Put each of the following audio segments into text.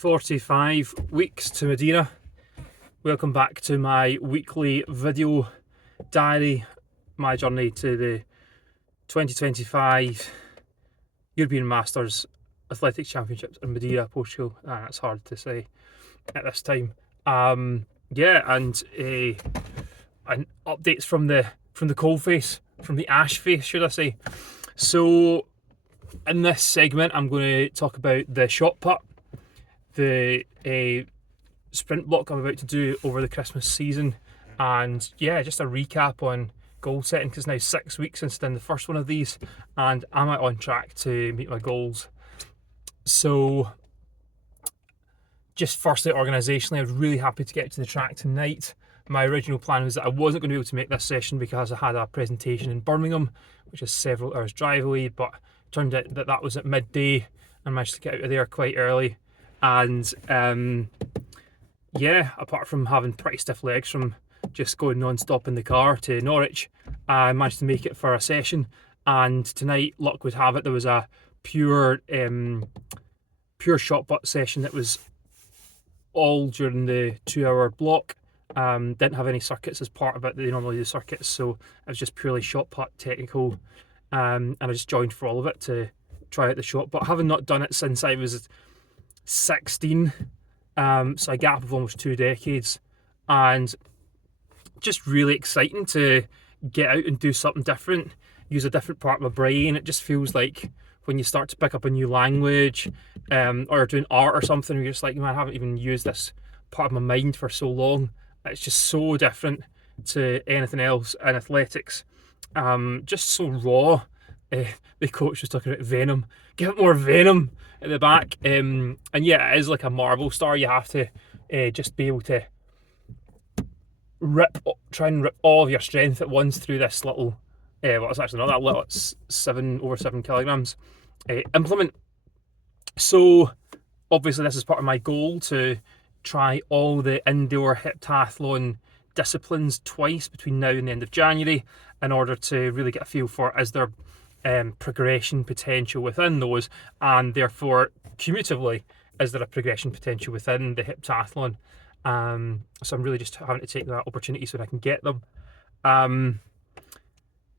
45 weeks to Madiera. Welcome back to my weekly video diary, my journey to the 2025 European Masters Athletics Championships in Madiera, Portugal. That's hard to say at this time. And updates from the cold face, from the ash face, should I say. So in this segment I'm going to talk about the shot put, the sprint block I'm about to do over the Christmas season, and just a recap on goal setting, because now 6 weeks since done the first one of these, and am I on track to meet my goals? So just firstly, organisationally, I was really happy to get to the track tonight. My original plan was that I wasn't going to be able to make this session because I had a presentation in Birmingham, which is several hours drive away, but it turned out that that was at midday and managed to get out of there quite early. And apart from having pretty stiff legs from just going non-stop in the car to Norwich, I managed to make it for a session. And tonight, luck would have it, there was a pure shot put session that was all during the 2-hour block. Didn't have any circuits as part of it. They normally do circuits, so it was just purely shot put technical, and I just joined for all of it to try out the shot put, having not done it since I was 16, so a gap of almost 2 decades, and just really exciting to get out and do something different, use a different part of my brain. It just feels like when you start to pick up a new language, or doing art or something, you're just like, man, I haven't even used this part of my mind for so long. It's just so different to anything else in athletics, just so raw. The coach was talking about venom. Give it more venom at the back. And it is like a Marvel star. You have to just be able to try and rip all of your strength at once through this little, it's actually not that little, it's over 7 kilograms implement. So obviously this is part of my goal to try all the indoor heptathlon disciplines twice between now and the end of January, in order to really get a feel for, is there progression potential within those, and therefore cumulatively, is there a progression potential within the heptathlon? So I'm really just having to take that opportunity so that I can get them. How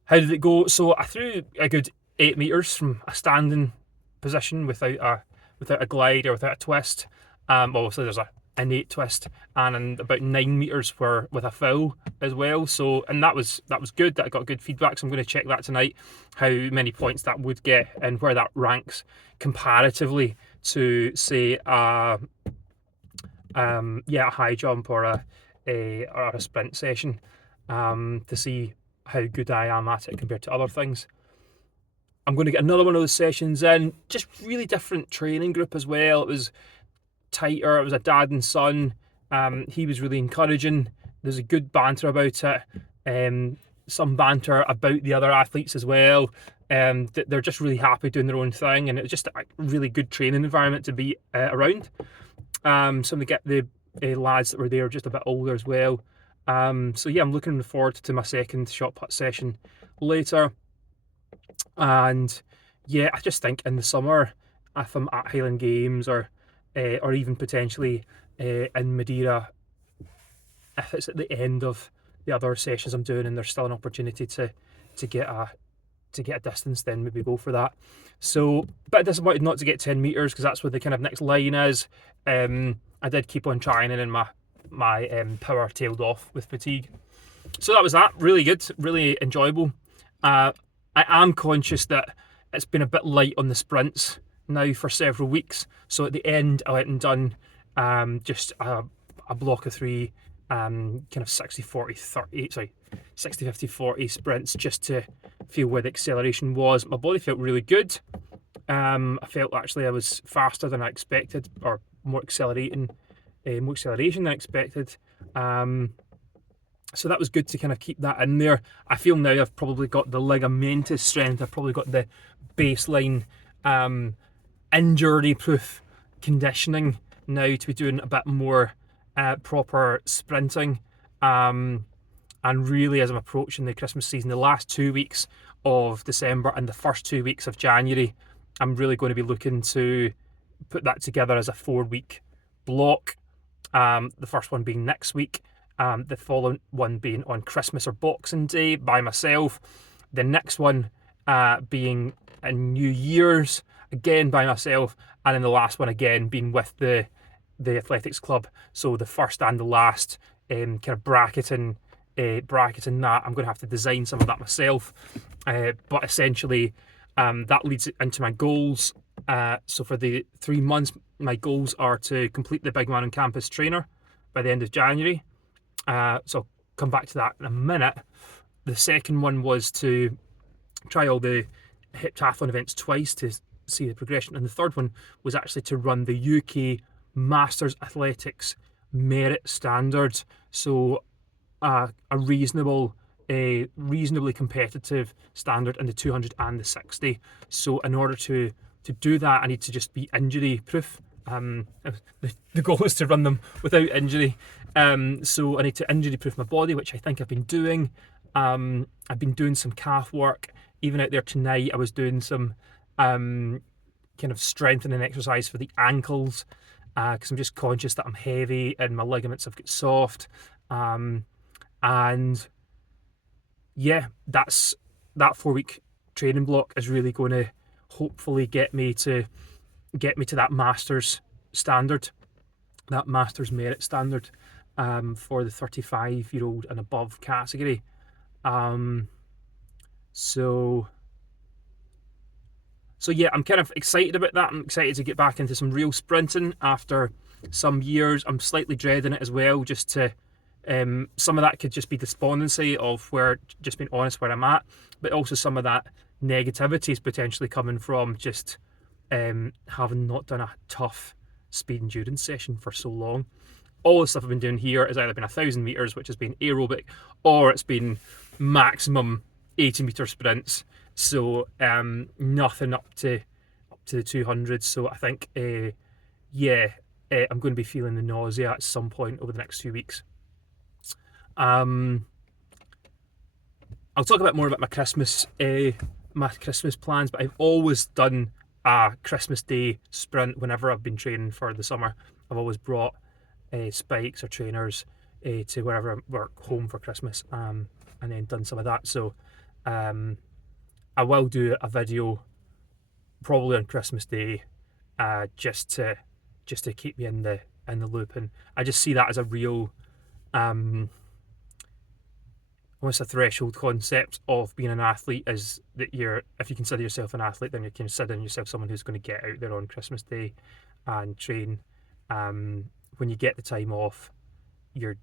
did it go? So I threw a good 8 meters from a standing position without a glide or without a twist. Obviously there's a innate twist, and about 9 meters were with a fill as well. So, and that was good. That got good feedback. So I'm going to check that tonight, how many points that would get and where that ranks comparatively to, say, a high jump or a sprint session, to see how good I am at it compared to other things. I'm going to get another one of those sessions in. Just really different training group as well. It was tighter. It was a dad and son. He was really encouraging. There's a good banter about it. Some banter about the other athletes as well. They're just really happy doing their own thing, and it was just a really good training environment to be around. Some of the lads that were there just a bit older as well. I'm looking forward to my second shot put session later. And I just think in the summer, if I'm at Highland Games or even potentially in Madiera, if it's at the end of the other sessions I'm doing and there's still an opportunity to get a distance, then maybe go for that. So, but disappointed not to get 10 meters, because that's where the kind of next line is. I did keep on trying, and then my power tailed off with fatigue. So that was that. Really good, really enjoyable. I am conscious that it's been a bit light on the sprints now for several weeks. So at the end, I went and done just a block of 3 kind of 60-50-40 sprints, just to feel where the acceleration was. My body felt really good. I felt actually I was faster than I expected, or more acceleration than expected. So that was good to kind of keep that in there. I feel now I've probably got the ligamentous strength. I've probably got the baseline injury-proof conditioning now to be doing a bit more proper sprinting. And really, as I'm approaching the Christmas season, the last 2 weeks of December and the first 2 weeks of January, I'm really going to be looking to put that together as a 4-week block. The first one being next week, the following one being on Christmas or Boxing Day by myself, the next one being a New Year's again by myself, and then the last one again being with the athletics club. So the first and the last, kind of bracketing that. I'm going to have to design some of that myself, but essentially that leads into my goals. So for the 3 months, my goals are to complete the Big Man on Campus trainer by the end of January. So I'll come back to that in a minute. The second one was to try all the heptathlon events twice to see the progression, and the third one was actually to run the UK Masters Athletics merit standard. So a reasonably competitive standard in the 200 and the 60. So in order to do that, I need to just be injury proof. The goal is to run them without injury. So I need to injury proof my body, which I think I've been doing. I've been doing some calf work. Even out there tonight, I was doing some kind of strengthening exercise for the ankles, because I'm just conscious that I'm heavy and my ligaments have got soft. And yeah, that 4-week training block is really going to hopefully get me to that Masters standard, that Masters merit standard, for the 35-year-old and above category. So yeah, I'm kind of excited about that. I'm excited to get back into some real sprinting after some years. I'm slightly dreading it as well, just to some of that could just be despondency of where, just being honest, where I'm at, but also some of that negativity is potentially coming from just having not done a tough speed endurance session for so long. All the stuff I've been doing here has either been 1,000 meters, which has been aerobic, or it's been maximum 80-meter sprints. So nothing up to the 200. So I think I'm going to be feeling the nausea at some point over the next few weeks. I'll talk a bit more about my Christmas plans, but I've always done a Christmas Day sprint whenever I've been training for the summer. I've always brought spikes or trainers to wherever I work home for Christmas, and then done some of that. So I will do a video probably on Christmas Day, just to keep me in the loop, and I just see that as a real almost a threshold concept of being an athlete, is that if you consider yourself an athlete, then you're considering yourself someone who's going to get out there on Christmas Day and train. When you get the time off, you're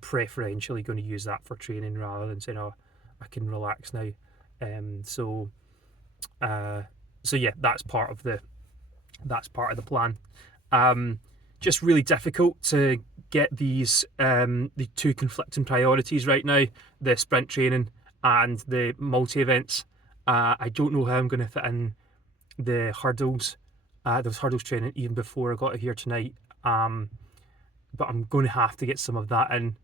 preferentially going to use that for training rather than saying, "Oh, I can relax now." So yeah, that's part of the plan. Just really difficult to get these the two conflicting priorities right now: the sprint training and the multi events. I don't know how I'm going to fit in the hurdles, those hurdles training even before I got here tonight. But I'm going to have to get some of that in.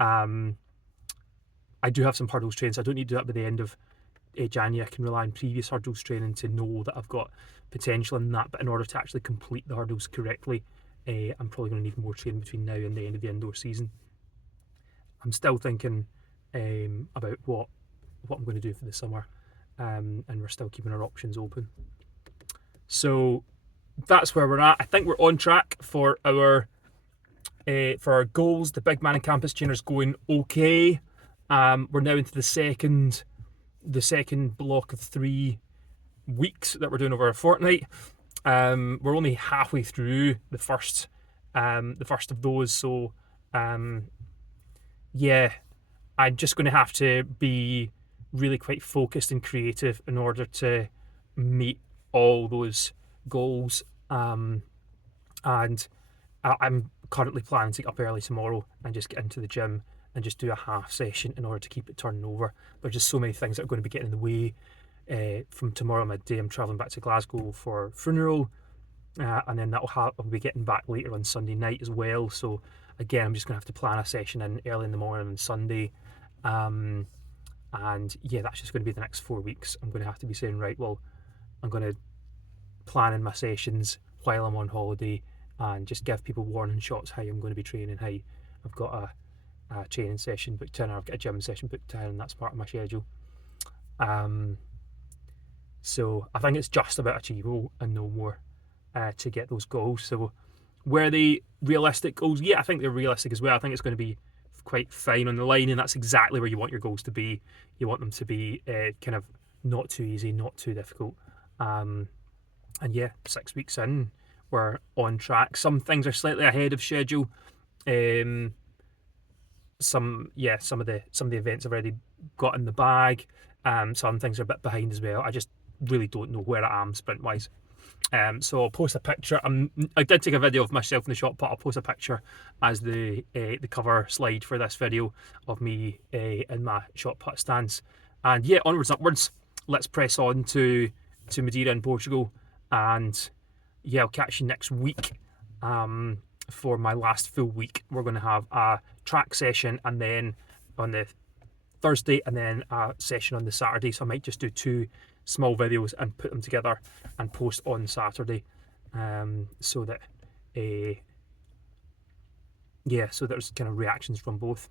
I do have some hurdles training, so I don't need to do that by the end of January. I can rely on previous hurdles training to know that I've got potential in that. But in order to actually complete the hurdles correctly, I'm probably going to need more training between now and the end of the indoor season. I'm still thinking about what I'm going to do for the summer, and we're still keeping our options open. So that's where we're at. I think we're on track for our goals. The Big Man and Campus Trainer's going okay. We're now into the second block of 3 weeks that we're doing over a fortnight. We're only halfway through the first of those, so yeah, I'm just going to have to be really quite focused and creative in order to meet all those goals. And I'm currently planning to get up early tomorrow and just get into the gym and just do a half session in order to keep it turning over. There's just so many things that are going to be getting in the way. From tomorrow midday, I'm travelling back to Glasgow for a funeral, and then I'll be getting back later on Sunday night as well. So again, I'm just going to have to plan a session in early in the morning on Sunday, and yeah, that's just going to be the next 4 weeks. I'm going to have to be saying, right, well, I'm going to plan in my sessions while I'm on holiday, and just give people warning shots how I'm going to be training, how I've got a training session booked in, or I've got a gym session booked in, and that's part of my schedule. So I think it's just about achievable and no more to get those goals. So were they realistic goals? Yeah, I think they're realistic as well. I think it's going to be quite fine on the line, and that's exactly where you want your goals to be. You want them to be kind of not too easy, not too difficult. And yeah, 6 weeks in, we're on track. Some things are slightly ahead of schedule. Some of the events I've already got in the bag. Some things are a bit behind as well. I just really don't know where I am sprint wise. So I'll post a picture. I did take a video of myself in the shot put. I'll post a picture as the cover slide for this video of me in my shot put stance. And yeah, onwards and upwards. Let's press on to Madeira in Portugal. And yeah, I'll catch you next week. For my last full week, we're going to have a track session, and then on the Thursday, and then a session on the Saturday. So I might just do 2 small videos and put them together and post on Saturday, so that so there's kind of reactions from both.